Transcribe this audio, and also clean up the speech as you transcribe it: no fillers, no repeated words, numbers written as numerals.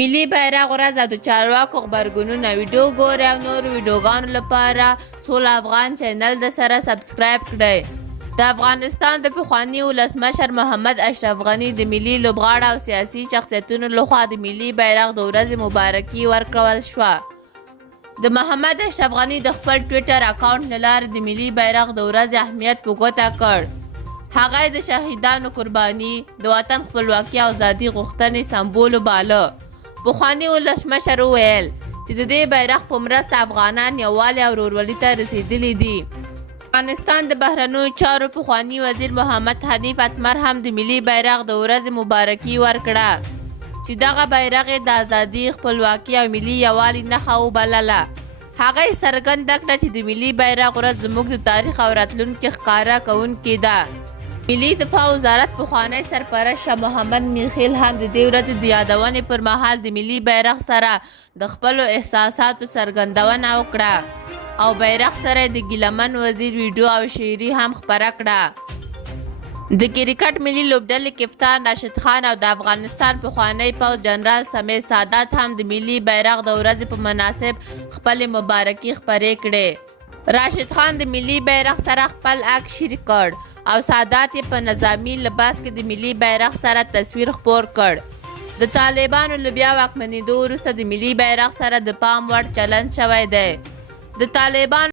ملي بیرغ ورځ د چارواکو غبرګونونه ویډیو ګورئ او نورو ویډیوګانو لپاره سوله افغان چینل د سره سبسکرایب کړئ. د افغانستان د پخواني ولسمشر محمد اشرف غني د ملي لوبغاړو او سیاسي شخصیتونو لخوا د ملي بیرغ د ورځې مبارکي ورکول شوه. د محمد اشرف غني د خپل ټویټر اکاونټ له لارې د ملي بیرغ د ورځې اهمیت په ګوته کړ. هغه د شهیدانو قرباني، د وطن خپلواکي او ازادي غوښتنې سمبول باله. پخواني ولسمشر وویل چې د دې بیرغ په مرسته افغانان یووالي او ورورولۍ ته رسېدلي دي. افغانستان د بهرنیو چارو پخواني وزیر محمد حنیف اتمر هم د ملي بیرغ د ورځې مبارکي ورکړه چې دغه بیرغ یې د ازادي، خپلواکي او ملي یووالي نښه وبلله. هغه یې څرګنده کړه چې د ملي بیرغ ورځ زموږ د تاریخ او راتلونکي ښکاره کوونکې ده. ملي دفاع وزارت پخوانی سرپرست شاه محمد میرخیل هم د دې ورځې د یادونې پر مهال د ملي بیرغ سره د خپلو احساساتو څرګندونه وکړه او بیرغ سره د ګیلمن وزیر ویډیو او شاعري هم خپره کړه. د کرکټ ملي لوبډلې کپتان راشد خان او د افغانستان پخوانی پوځ جنرال سمیع سادات هم د ملي بیرغ د ورځې په مناسب خپلې مبارکي خپرې کړې. راشد خان د ملي بیرغ سره خپل عکس شریک کړ او سادات یې په نظامي لباس کې د ملي بیرغ سره تصویر خپور کړ. د طالبانو له بیا واکمنېدو وروسته د ملي بیرغ سره د پام وړ چلند شوی دی. د طالبانو